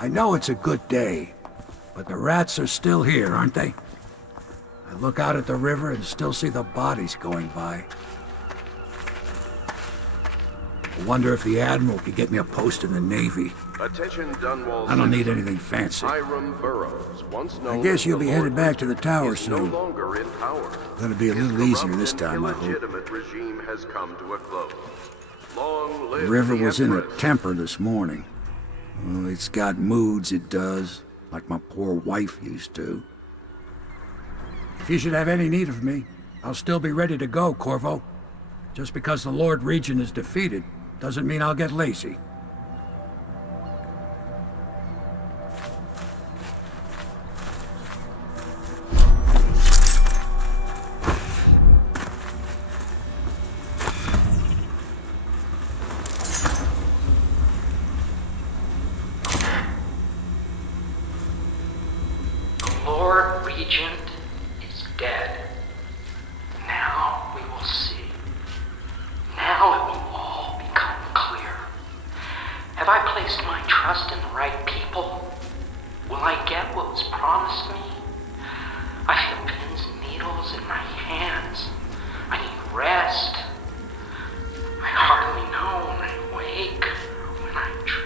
I know it's a good day, but the rats are still here, aren't they? I look out at the river and still see the bodies going by. I wonder if the Admiral could get me a post in the Navy. Attention, Dunwall. I don't need anything fancy. Hiram Burroughs, once known I guess you'll as be the headed Lord back to the tower is no soon. longer in power. Gonna be a His little easier corrupt this and time, I hope. illegitimate regime has come to a close. Long live The river the was in a Empress. temper this morning. Well, it's got moods, it does, like my poor wife used to. If you should have any need of me, I'll still be ready to go, Corvo. Just because the Lord Regent is defeated doesn't mean I'll get lazy. The Lord Regent is dead. Now we will see. Now it will all become clear. Have I placed my trust in the right people? Will I get what was promised me? I feel pins and needles in my hands. I need rest. I hardly know when I wake or when I dream.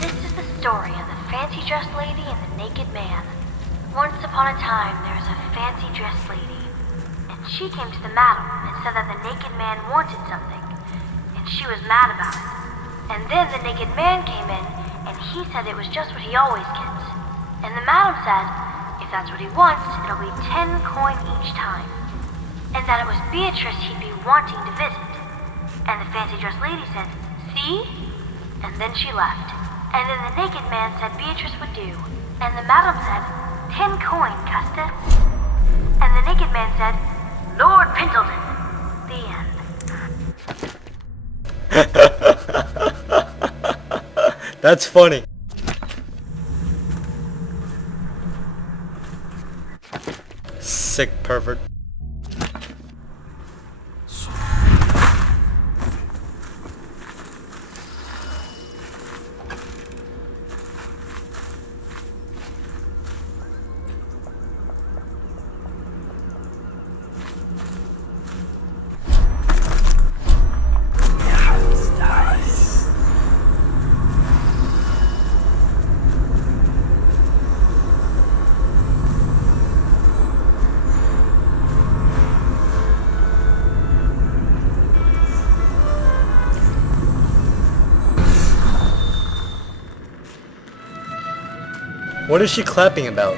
This is the story of the fancy-dressed lady and the naked man. Once upon a time, there was a fancy-dressed lady, and she came to the madam and said that the naked man wanted something, and she was mad about it. And then the naked man came in, and he said it was just what he always gets. And the madam said, if that's what he wants, it'll be 10 coin each time. And that it was Beatrice he'd be wanting to visit. And the fancy-dressed lady said, see? And then she left. And then the naked man said Beatrice would do. And the madam said, 10 coin, Custis. And the naked man said, Lord Pendleton. The end. That's funny. Sick pervert. What is she clapping about?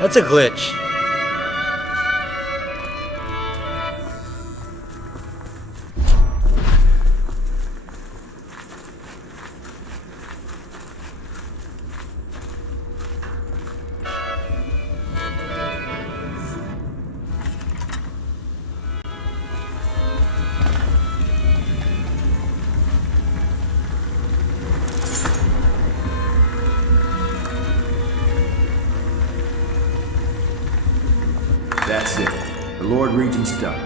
That's a glitch. That's it. The Lord Regent's done.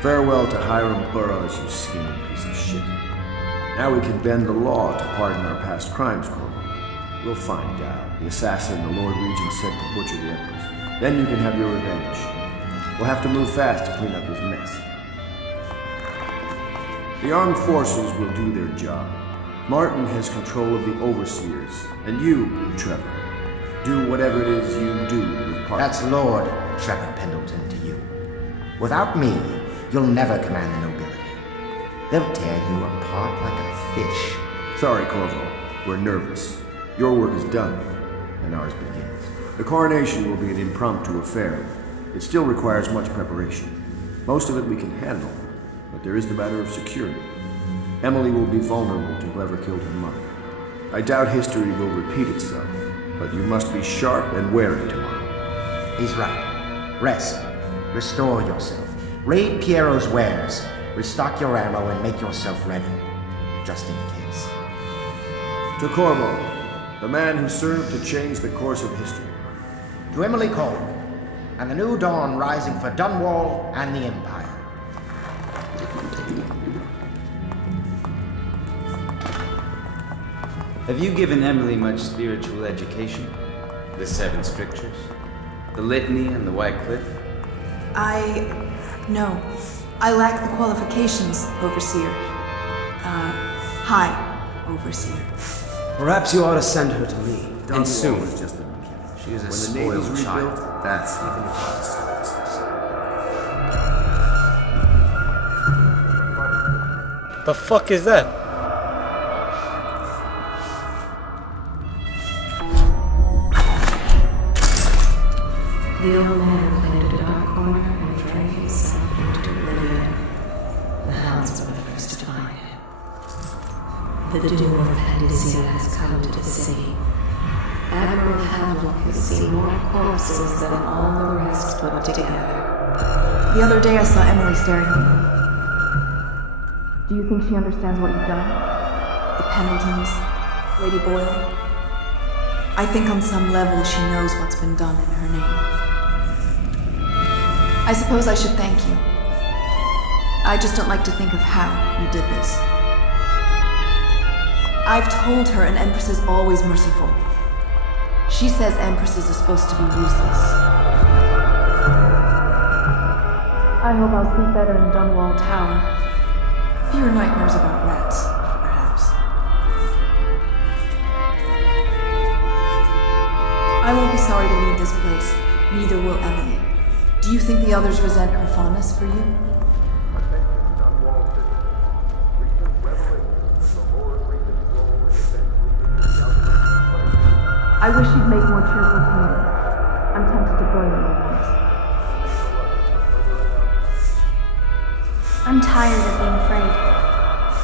Farewell to Hiram Burroughs, you scheming piece of shit. Now we can bend the law to pardon our past crimes, Corvo. We'll find out the assassin the Lord Regent sent to butcher the Empress. Then you can have your revenge. We'll have to move fast to clean up this mess. The armed forces will do their job. Martin has control of the overseers, and you, Trevor, do whatever it is you do with Parker. That's Lord Trevor Pendleton to you. Without me, you'll never command the nobility. They'll tear you apart like a fish. Sorry, Corvo. We're nervous. Your work is done, and ours begins. The coronation will be an impromptu affair. It still requires much preparation. Most of it we can handle, but there is the matter of security. Emily will be vulnerable to whoever killed her mother. I doubt history will repeat itself, but you must be sharp and wary tomorrow. He's right. Rest. Restore yourself. Raid Piero's wares, restock your ammo, and make yourself ready, just in case. To Corvo, the man who served to change the course of history. To Emily Coleman, and the new dawn rising for Dunwall and the Empire. Have you given Emily much spiritual education? The Seven Strictures? The Litany and the White Cliff? No. I lack the qualifications, Overseer. High Overseer. Perhaps you ought to send her to me. And soon. Was just the beginning. She is a When the Navy's spoiled child. rebuilt, that's even fun starts. The fuck is that? The old man played a dark corner and drank himself into oblivion. The hounds were the first to find him. The doom of Pandysia has come to the city. Admiral Havelock has seen more corpses than all the rest put together. The other day I saw Emily staring at me. Do you think she understands what you've done? The Pendletons, Lady Boyle. I think on some level she knows what's been done in her name. I suppose I should thank you. I just don't like to think of how you did this. I've told her an Empress is always merciful. She says Empresses are supposed to be useless. I hope I'll sleep better in Dunwall Tower. Fewer nightmares about rats, perhaps. I won't be sorry to leave this place. Neither will Emily. Do you think the others resent her fondness for you? I wish you'd make more cheerful candles. I'm tempted to burn them at once. I'm tired of being afraid.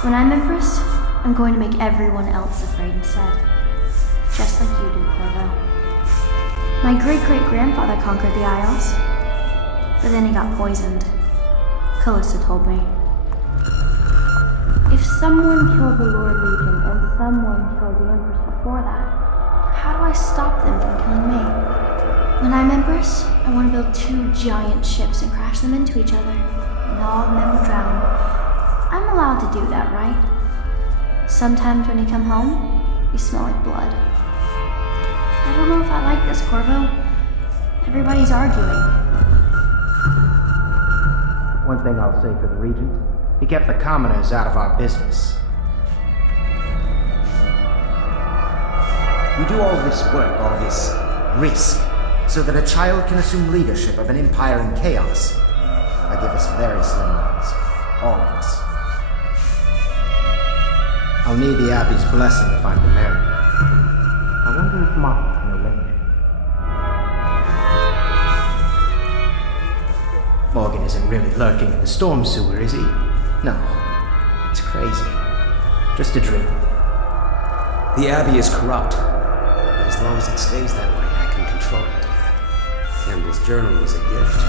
When I'm Empress, I'm going to make everyone else afraid instead. Just like you do, Corvo. My great-great-grandfather conquered the Isles, but then he got poisoned. Callista told me. If someone killed the Lord Regent and someone killed the Empress before that, how do I stop them from killing me? When I'm Empress, I want to build 2 giant ships and crash them into each other, and all the men will drown. I'm allowed to do that, right? Sometimes when you come home, you smell like blood. I don't know if I like this, Corvo. Everybody's arguing. One thing I'll say for the Regent, he kept the commoners out of our business. We do all this work, all this risk, so that a child can assume leadership of an empire in chaos. I give us very slim odds. All of us. I'll need the Abbey's blessing if I'm to marry her. I wonder if Mom can arrange it. Morgan isn't really lurking in the storm sewer, is he? No. It's crazy. Just a dream. The Abbey is corrupt. But as long as it stays that way, I can control it. Campbell's journal is a gift.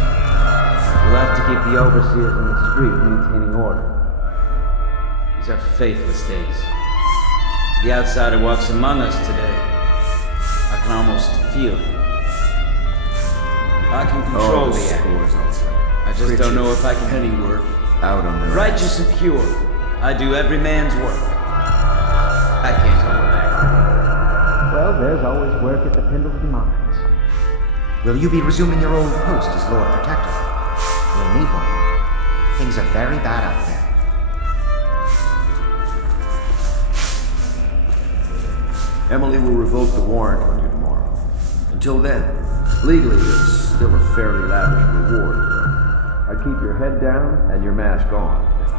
We'll have to keep the overseers in the street maintaining order. These are faithless days. The outsider walks among us today. I can almost feel him. I can control the Abbey. I just don't know if I can. Pennyworth, out on the Righteous and pure, I do every man's work. I can't hold back. Well, there's always work at the Pendleton Mines. Will you be resuming your old post as Lord Protector? You'll need one. Things are very bad out there. Emily will revoke the warrant on you tomorrow. Until then, legally it's still a fairly lavish reward, though. I'd keep your head down and your mask on, if I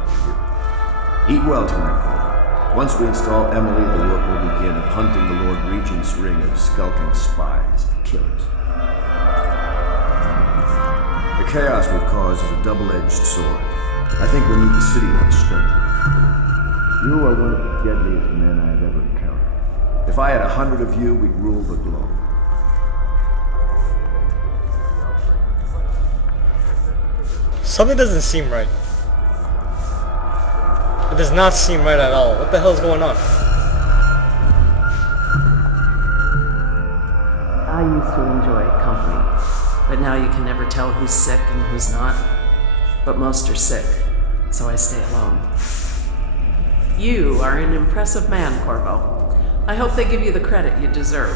were you. Eat well tonight, Paul. Once we install Emily, the work will begin of hunting the Lord Regent's ring of skulking spies and killers. The chaos we've caused is a double-edged sword. I think we'll need the city once strengthened. You are one of the deadliest men I have ever encountered. If I had 100 of you, we'd rule the globe. Something doesn't seem right. It does not seem right at all. What the hell is going on? I used to enjoy company, but now you can never tell who's sick and who's not. But most are sick, so I stay alone. You are an impressive man, Corvo. I hope they give you the credit you deserve.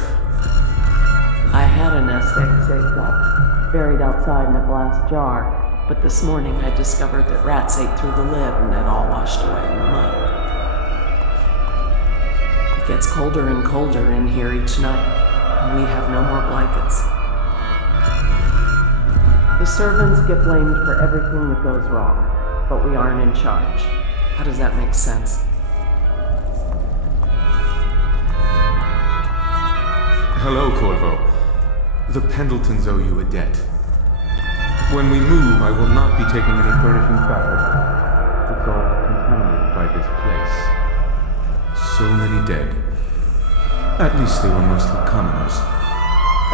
I had a nest egg saved up, buried outside in a glass jar. But this morning I discovered that rats ate through the lid and it all washed away in the mud. It gets colder and colder in here each night, and we have no more blankets. The servants get blamed for everything that goes wrong, but we aren't in charge. How does that make sense? Hello, Corvo. The Pendletons owe you a debt. When we move, I will not be taking any furnishings backward. It's all contaminated by this place. So many dead. At least they were mostly commoners.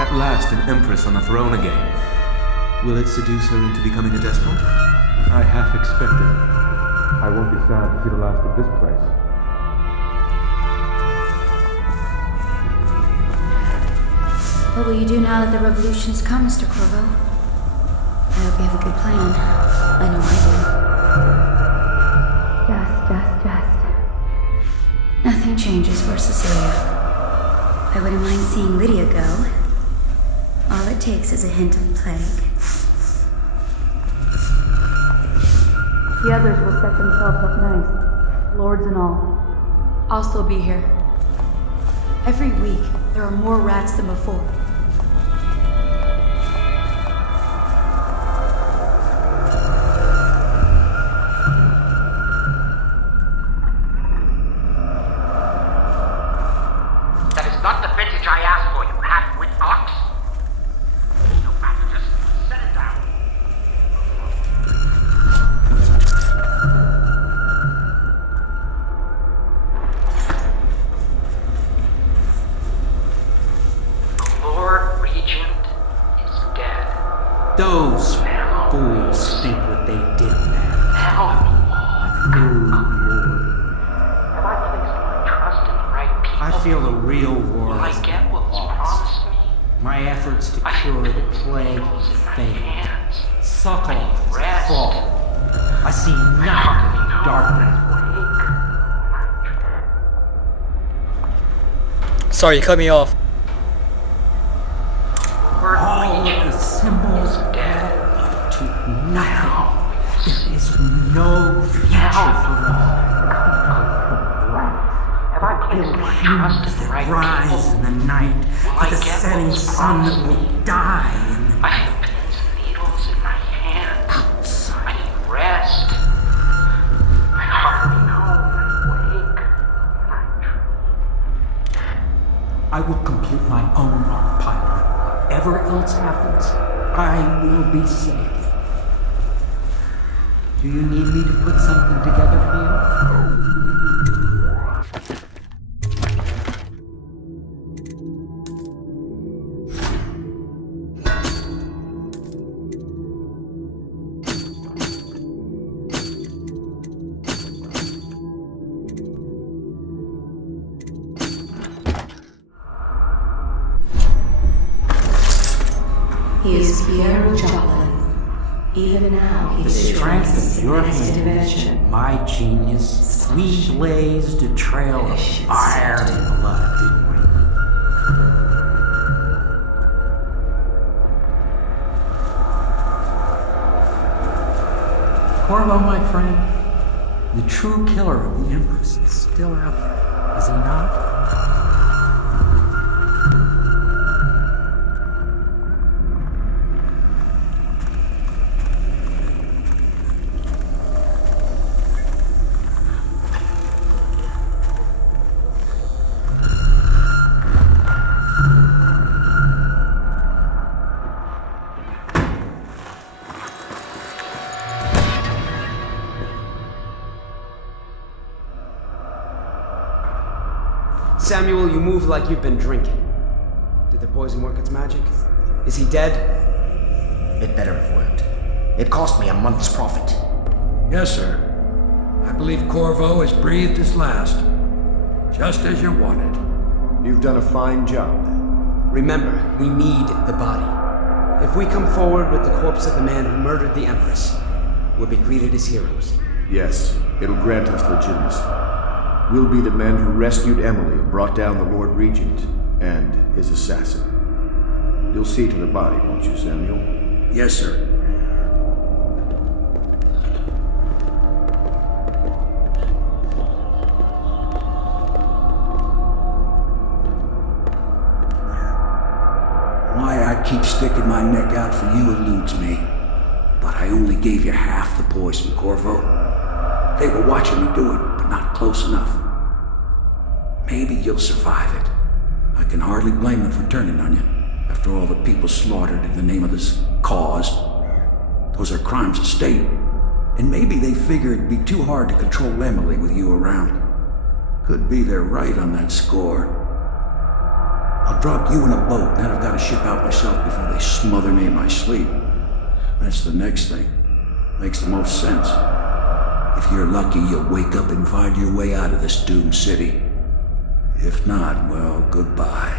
At last, an empress on the throne again. Will it seduce her into becoming a despot? I half expect it. I won't be sad to see the last of this place. What will you do now that the revolution's come, Mr. Corvo? I hope you have a good plan. I know I do. Just. Nothing changes for Cecilia. I wouldn't mind seeing Lydia go. All it takes is a hint of plague. The others will set themselves up nice, lords and all. I'll still be here. Every week, there are more rats than before. Those fools think what they did, man. Now have I placed my trust in the right people? I feel the real war Will I is get what was lost. promised me? My efforts to cure the plague failed. Sokolov fall. I see nothing but darkness. Sorry, you cut me off. All of the symbols add up to nothing. There is no future for us. Have I placed my trust in the right rise people? in the night, Will for I the get setting what was sun that promised will me? die in the I have pins and needles in my hands. outside. I need rest. I hardly know when I wake. I will complete my own arc pilot. Whatever else happens, I will be safe. Do you need me to put something together for you? He is Pierre Joplin. Even now, he The destroys strength of your his hand, invention. my genius, we blazed a trail of fire and blood, didn't we? Corvo, my friend, the true killer of the Empress is still out there, is he not? Samuel, you move like you've been drinking. Did the poison work its magic? Is he dead? It better have worked. It cost me a month's profit. Yes, sir. I believe Corvo has breathed his last. Just as you wanted. You've done a fine job. Remember, we need the body. If we come forward with the corpse of the man who murdered the Empress, we'll be greeted as heroes. Yes, it'll grant us legitimacy. We'll be the men who rescued Emily and brought down the Lord Regent and his assassin. You'll see to the body, won't you, Samuel? Yes, sir. Why I keep sticking my neck out for you eludes me. But I only gave you half the poison, Corvo. They were watching me do it, but not close enough. Maybe you'll survive it. I can hardly blame them for turning on you, after all the people slaughtered in the name of this cause. Those are crimes of state. And maybe they figure it'd be too hard to control Emily with you around. Could be they're right on that score. I'll drop you in a boat, then I've got to ship out myself before they smother me in my sleep. That's the next thing. Makes the most sense. If you're lucky, you'll wake up and find your way out of this doomed city. If not, well, goodbye.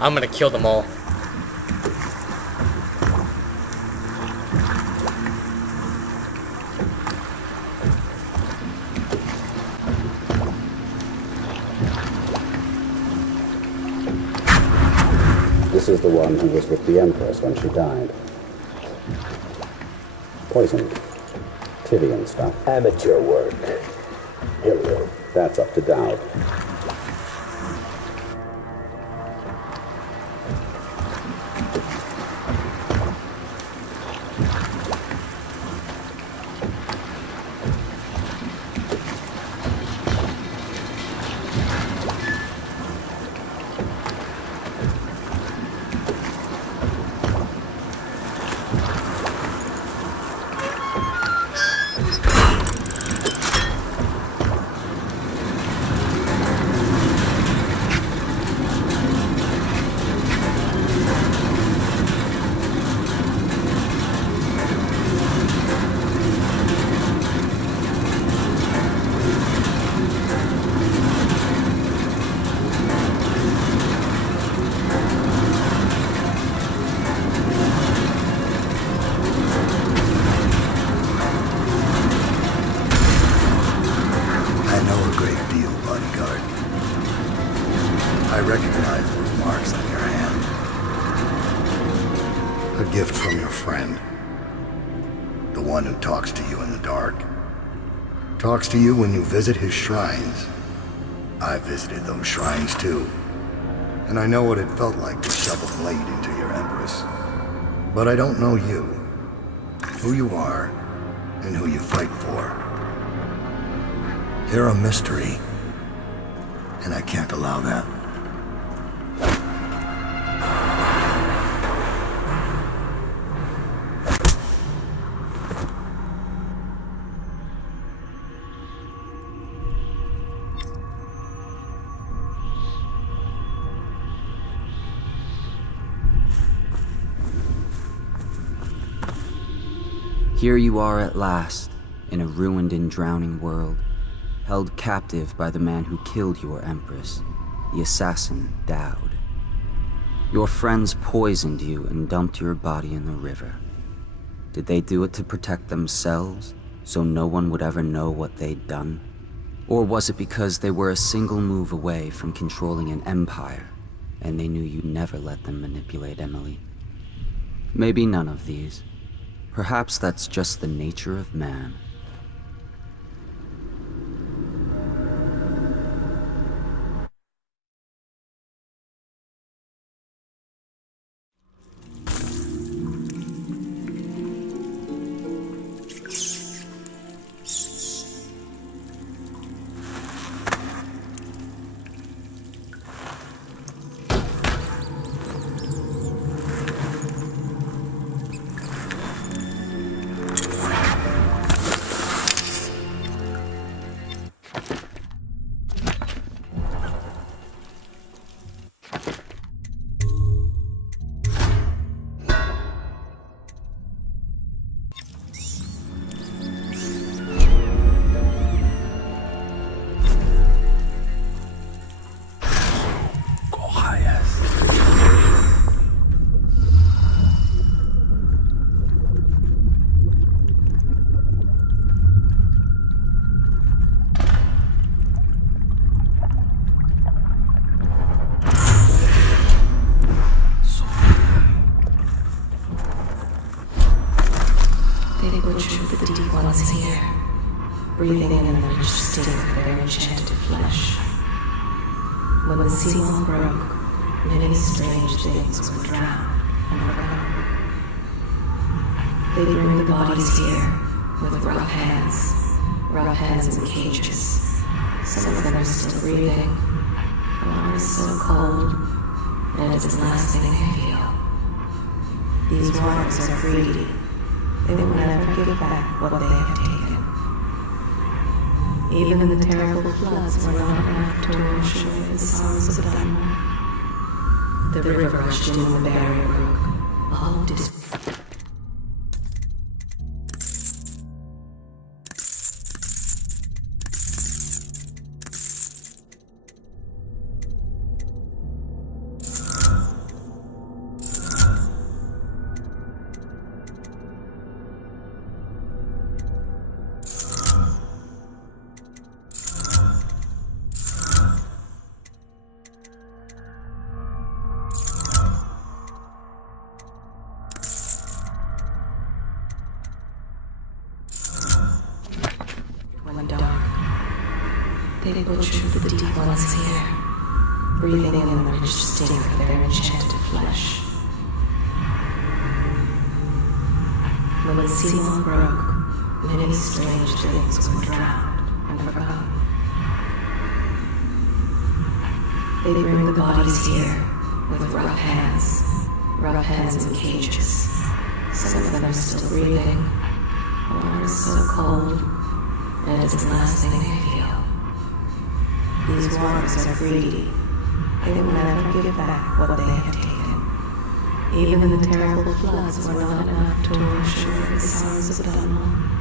I'm gonna kill them all. This is the one who was with the Empress when she died. Poisoned. Tivian stuff. Amateur work. He'll live. That's up to Dowd. I recognize those marks on your hand. A gift from your friend. The one who talks to you in the dark. Talks to you when you visit his shrines. I visited those shrines too. And I know what it felt like to shove a blade into your Empress. But I don't know you. Who you are, and who you fight for. You're a mystery. And I can't allow that. Here you are at last, in a ruined and drowning world, held captive by the man who killed your Empress, the assassin Dowd. Your friends poisoned you and dumped your body in the river. Did they do it to protect themselves, so no one would ever know what they'd done? Or was it because they were a single move away from controlling an empire, and they knew you'd never let them manipulate Emily? Maybe none of these. Perhaps that's just the nature of man. breathing in the rich stink of their enchanted flesh. When the seawall broke, many strange things were drowned and forgotten. They bring the bodies here with rough hands in cages. Some of them are still breathing. The water is so cold, and it is the last thing they feel. These waters are greedy. They will never give back what they have taken. Even the terrible floods were not enough to wash away the sorrows of Dunmore. The river rushed in the barrier broke. A whole district. They butchered the deep ones here, breathing in the rich stink of their enchanted flesh. When the seawall broke, many strange things were drowned and forgotten. They bring the bodies here with rough hands in cages. Some of them are still breathing. The water is so cold, and it is the last thing they feel. These waters are greedy. They will never give back what they have taken. Even the terrible floods were not enough to wash away the sorrows of Dunmore.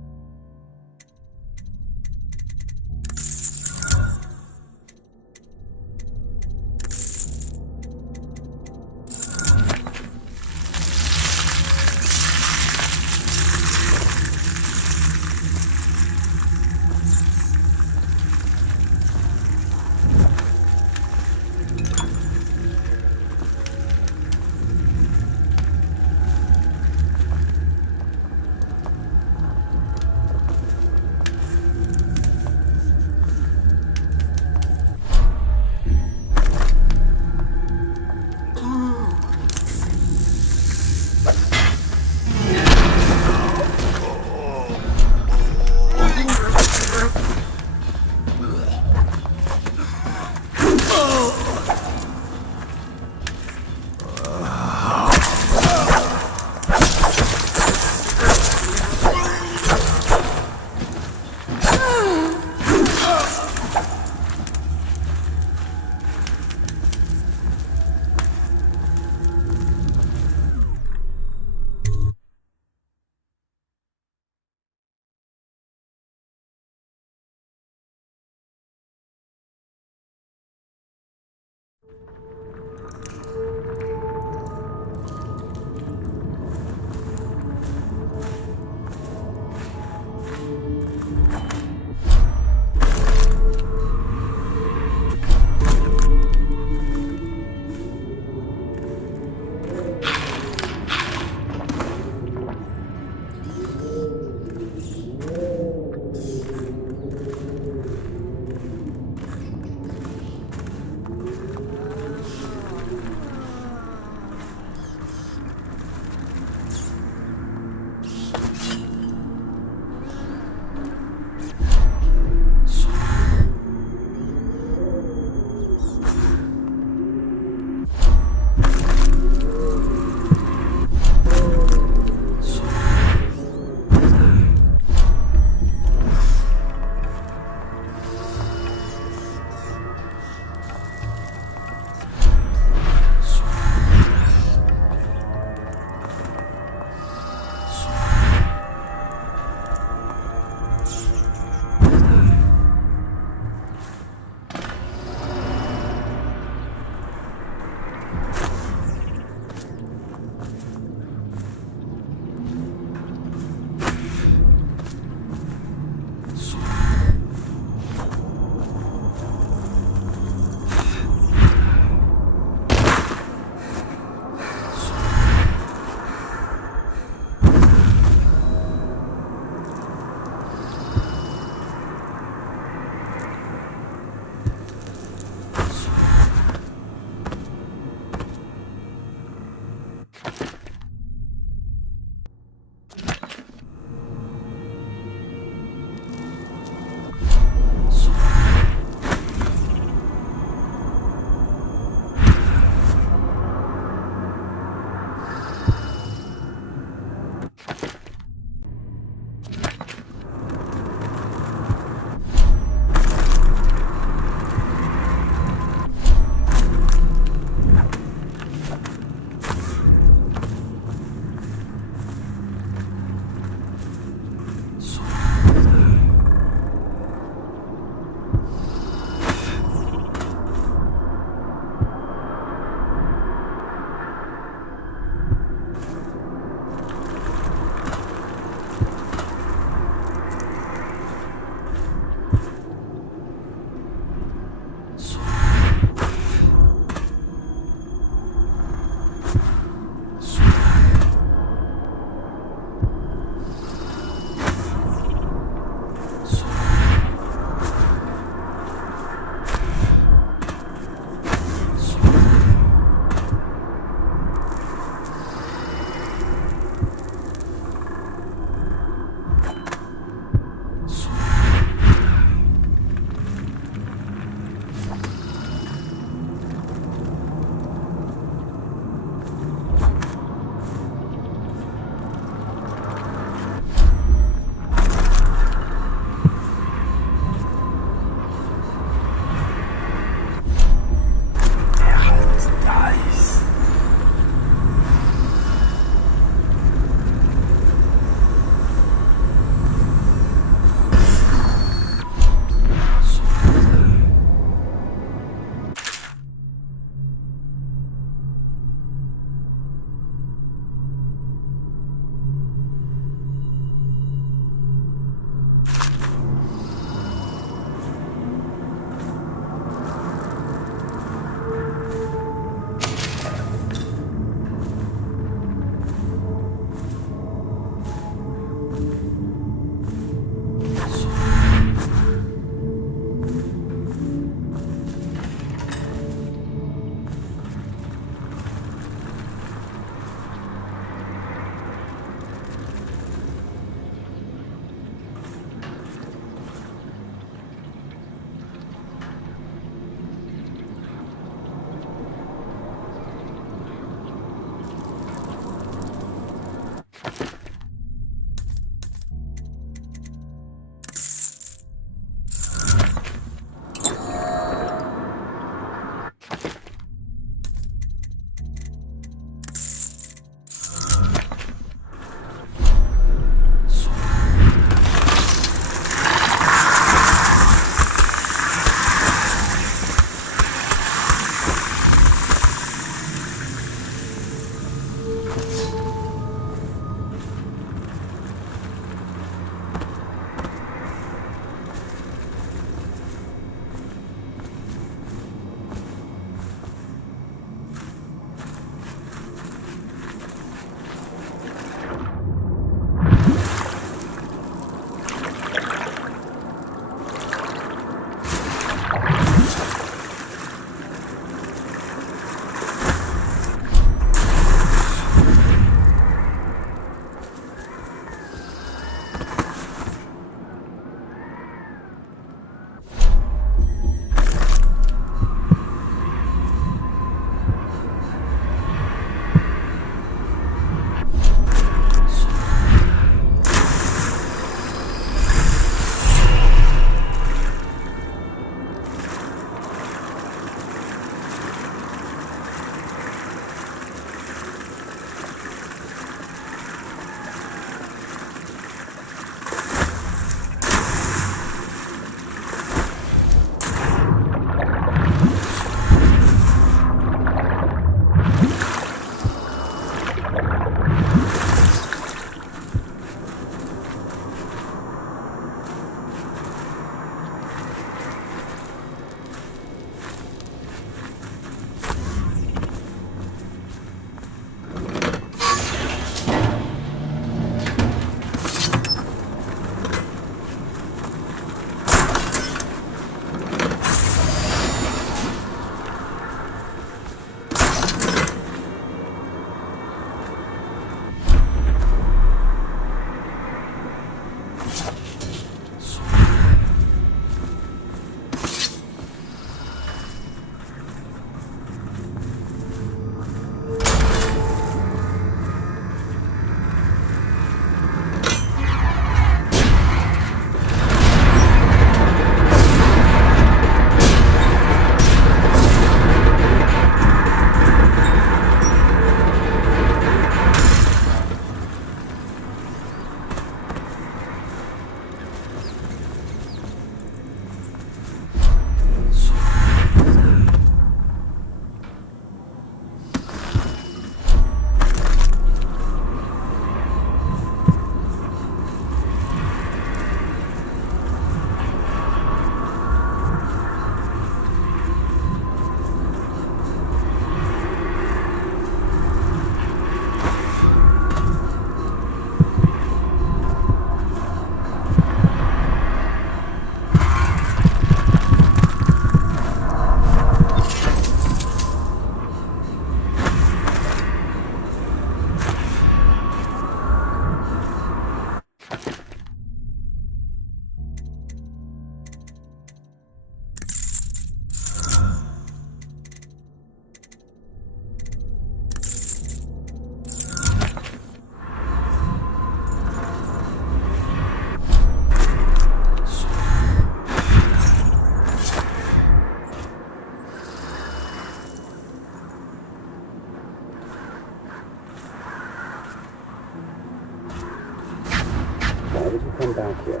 back here?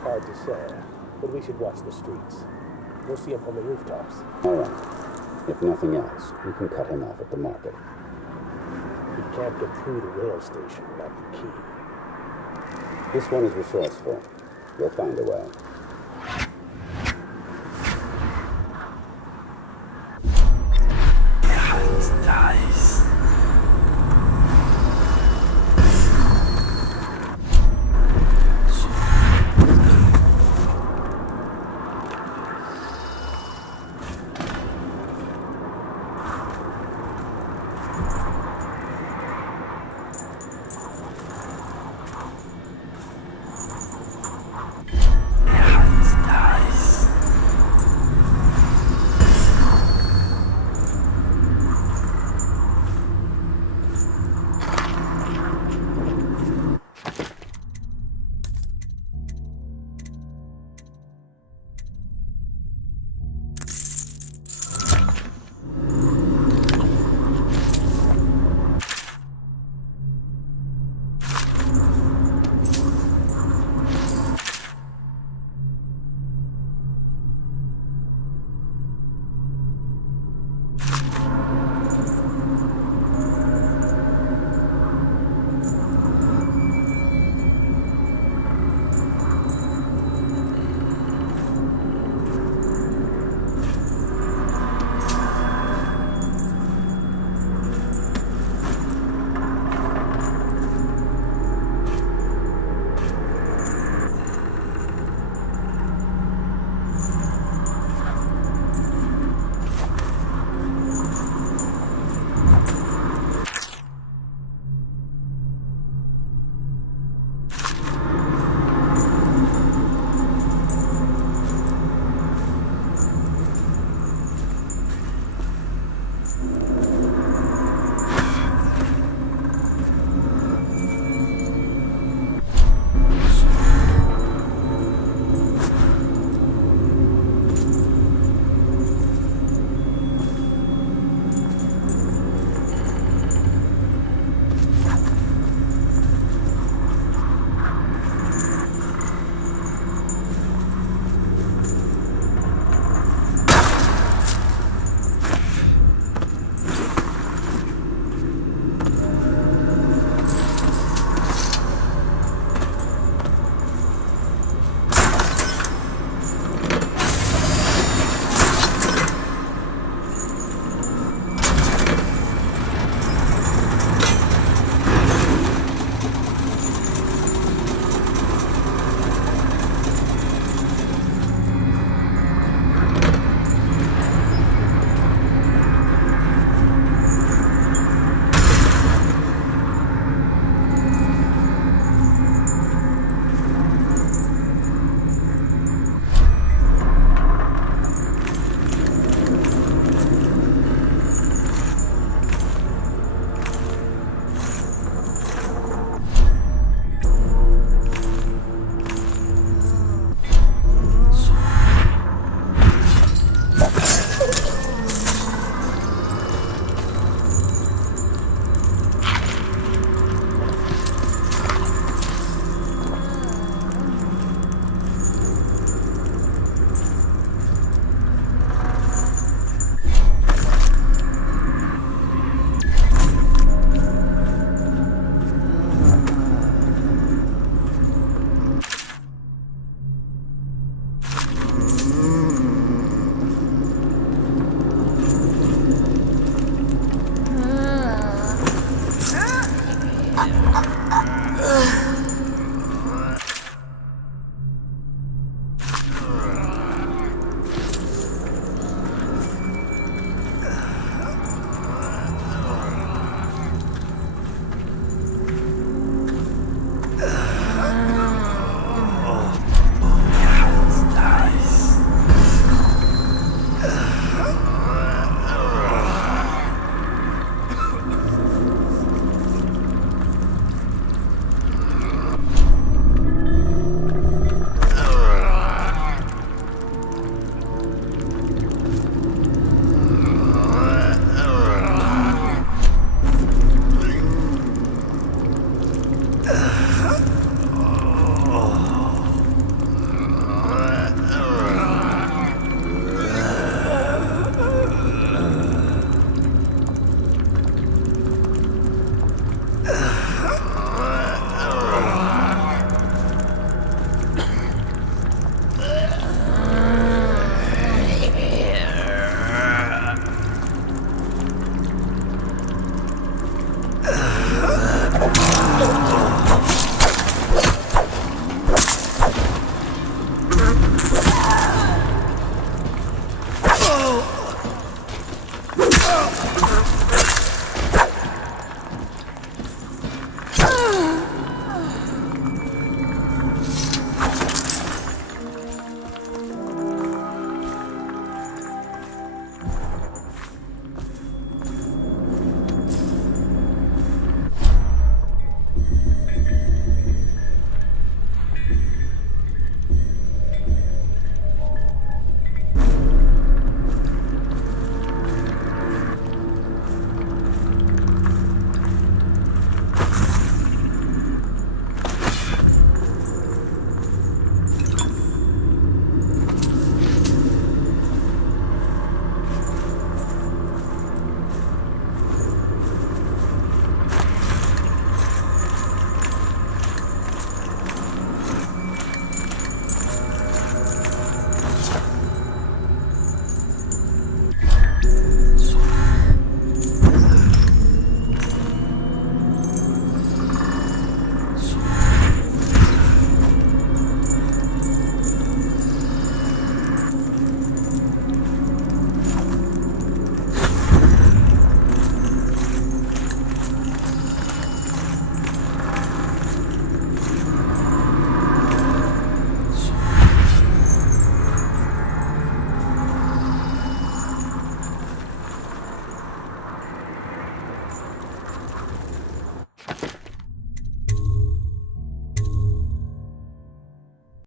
Hard to say, but we should watch the streets. We'll see him from the rooftops. All right. If nothing else, we can cut him off at the market. We can't get through the rail station without the key. This one is resourceful. We'll find a way.